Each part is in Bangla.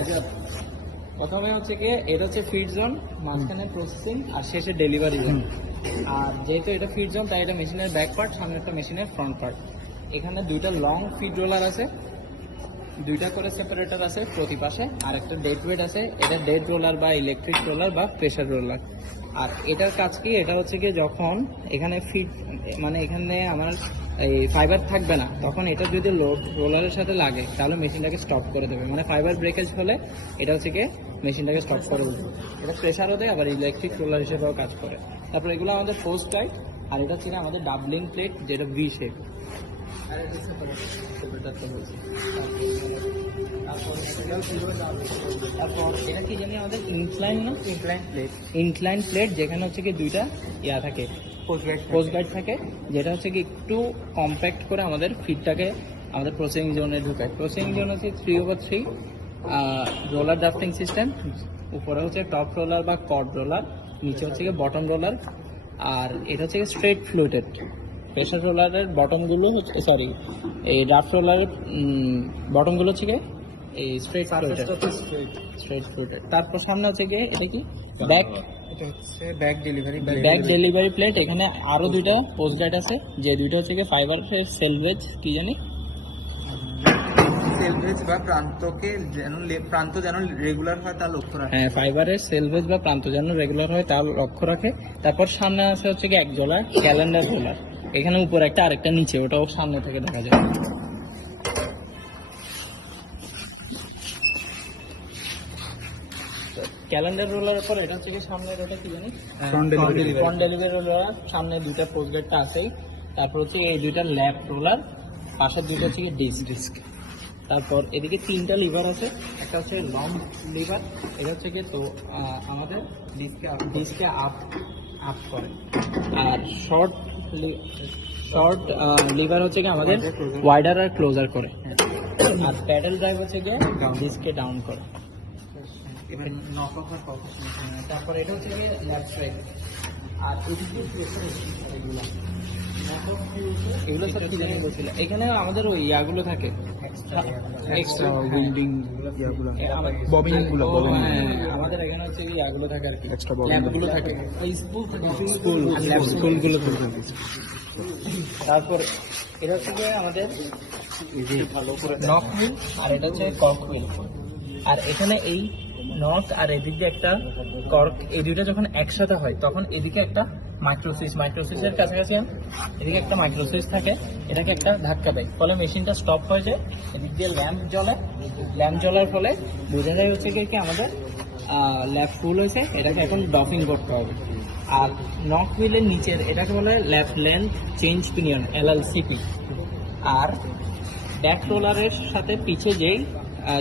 আচ্ছা, প্রথমে হচ্ছে কি এটা হচ্ছে ফিড জোন, মাঝখানে প্রসেসিং আর শেষে ডেলিভারি জোন। আর যেহেতু এটা ফিড জোন তাই এটা মেশিনের ব্যাক পার্ট, সামনে একটা মেশিনের ফ্রন্ট পার্ট। এখানে দুইটা লং ফিড রোলার আছে, দুইটা করে সেপারেটর আছে প্রতি পাশে, আর একটা ডেড ওয়েট আছে। এটা ডেড রোলার বা ইলেকট্রিক রোলার বা প্রেসার রোলার। আর এটার কাজ কি, এটা হচ্ছে কি যখন এখানে ফিড মানে এখানে আমার এই ফাইবার থাকবে না, তখন এটা যদি লোড রোলারের সাথে লাগে তাহলে মেশিনটাকে স্টপ করে দেবে। মানে ফাইবার ব্রেকেজ হলে এটা হচ্ছে কি মেশিনটাকে স্টপ করে দেবে। এটা প্রেসারও দেয়, আবার ইলেকট্রিক রোলার হিসেবেও কাজ করে। তারপর এগুলো আমাদের পোস্ট টাইট, আর এটা ছিল আমাদের ডাবলিং প্লেট যেটা ভি শেপ। তারপর এটা কি জানি আমাদের ইনক্লাইন না, ইনক্লাইন প্লেট যেখানে হচ্ছে কি দুইটা ইয়া থাকে, পোস্ট গাইড থাকে, যেটা হচ্ছে কি একটু কম্প্যাক্ট করে আমাদের ফিডটাকে আমাদের প্রসেসিং জোনে ঢুকায়। প্রসেসিং জোন হচ্ছে 3/3 রোলার ড্রাফটিং সিস্টেম। উপরে হচ্ছে টপ রোলার বা কর্ড রোলার, নিচে হচ্ছে কি বটম রোলার। আর এটা হচ্ছে স্ট্রেট ফ্লুটেড। প্রেসার রোলারের বটমগুলো হচ্ছে এই ড্রাফট রোলারের বটমগুলো হচ্ছে কি এই স্ট্রেট ফ্লুটেড। তারপর সামনে হচ্ছে কি এটা কি ব্যাক ডেলিভারি প্লেট। এখানে আরো দুইটা পোস্ট গাইড আছে, যে দুইটা হচ্ছে কি ফাইবারের সেলভেজ কি জানি বা প্রান্ত যেন রেগুলার হয় তা লক্ষ্য রাখে। হ্যাঁ, ফাইবারের সেলভেজ বা প্রান্ত যেন রেগুলার হয় তা লক্ষ্য রাখে। তারপর সামনে আছে হচ্ছে কি এক জোড়া ক্যালেন্ডার রোলার। এখানে উপরে একটা আরেকটা নিচে, ওটাও সামনে থেকে দেখা যায়। ক্যালেন্ডার রোলারের পর এটা হচ্ছে কি সামনের ওটা কি জানি ফ্রন্ট ডেলিভারি রোলার। সামনে দুইটা পোস্ট গাইডটা আছেই। তারপর হচ্ছে এই দুইটা ল্যাপ রোলার, পাশের দুইটা হচ্ছে কি ডিস্ক। তারপর এদিকে তিনটা লিভার আছে, একটা হচ্ছে লং লিভার, এটা হচ্ছে কি তো আমাদের ডিস্কে আপ করে। আর শর্ট লিভার হচ্ছে কি আমাদের ওয়াইডার আর ক্লোজার করে। আর প্যাডেল ড্রাইভ হচ্ছে কি ডিস্কে ডাউন করে। তারপর এটা হচ্ছে কি ল্যাপ ড্রাইভ। আর এগুলো সব কি জানি বলছিল, এখানে আমাদের ওই ইয়াগুলো থাকে এক্সট্রা বিল্ডিং ববিনগুলো। আমাদের এখানে হচ্ছে ইয়াগুলো থাকে আর কি, এক্সট্রা ববিনগুলো থাকে, ওই স্পুলগুলো থাকে। তারপর এটা হচ্ছে কি আমাদের নক হুইল, আর এটা হচ্ছে কক হুইল। আর এখানে এই নক আর এদিক দিয়ে একটা কর্ক, এই দুইটা যখন একসাথে হয় তখন এদিকে একটা মাইক্রোসুইচের কাছাকাছি এদিকে একটা মাইক্রোসুইচ থাকে, এটাকে একটা ধাক্কা দেয়, ফলে মেশিনটা স্টপ হয়ে যায়। এদিক দিয়ে ল্যাম্প জ্বলার ফলে বোঝা যায় হচ্ছে কি আমাদের ল্যাপ ফুল হয়েছে, এটাকে এখন ডফিং করতে হবে। আর নক হুইলের নিচের এটাকে বলে ল্যাপ লেন্থ চেঞ্জ পিনিয়ন, LLCP। আর ব্যাক রোলারের সাথে পিছে যেই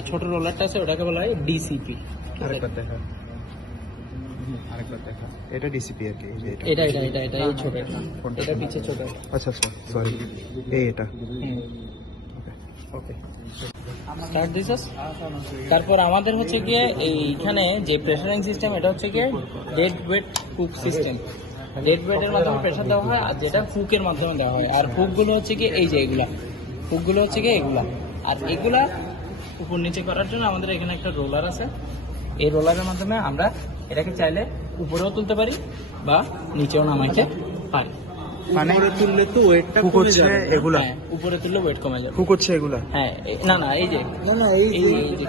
ছোট রোলারটা আছে ওটাকে বলা হয় DCP। আরেকবার দেখা, এটা ডিসিপি আর কি। এটা এই ছোট, এটা পিছে ছোট। আচ্ছা সরি, এটা ওকে স্টার্ট দিছস। তারপর আমাদের হচ্ছে গিয়ে এইখানে যে প্রেসারিং সিস্টেম, এটা হচ্ছে গিয়ে dead weight hook system. Dead ওয়েটের মাধ্যমে প্রেসার দেওয়া হয়, আর যেটা হুকের মাধ্যমে দেওয়া হয়। আর হুকগুলো হচ্ছে গিয়ে এই যে হুকগুলো হচ্ছে গিয়ে এগুলা। আর এগুলা উপর নিচে করার জন্য আমাদের এখানে একটা রোলার আছে। এই রোলারের মাধ্যমে আমরা এটাকে চাইলে উপরেও তুলতে পারি বা নিচেও নামাইতে পারি। মানে উপরে তুললে তো ওয়েটটা কমে যাবে। এগুলা উপরে তুললে ওয়েট কমে যাবে। হুক হচ্ছে এগুলা? হ্যাঁ, না এই যে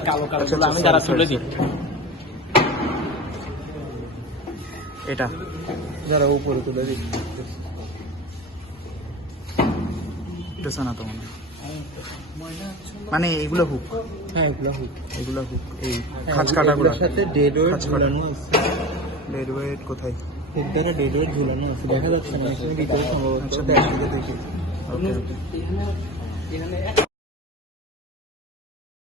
কালো আমি যারা তুলে দিই, এটা যারা উপরে তুলে দিই, না তো মানে এগুলো হুক? হ্যাঁ, এগুলো হুক। এই খাঁচ কাটাগুলোর সাথে ডেড ওয়েট ঝুলানো আছে। ডেড ওয়েট কোথায়? হুক দ্বারা ডেড ওয়েট ঝুলানো আছে, দেখা যাচ্ছে না। আচ্ছা, দেখি।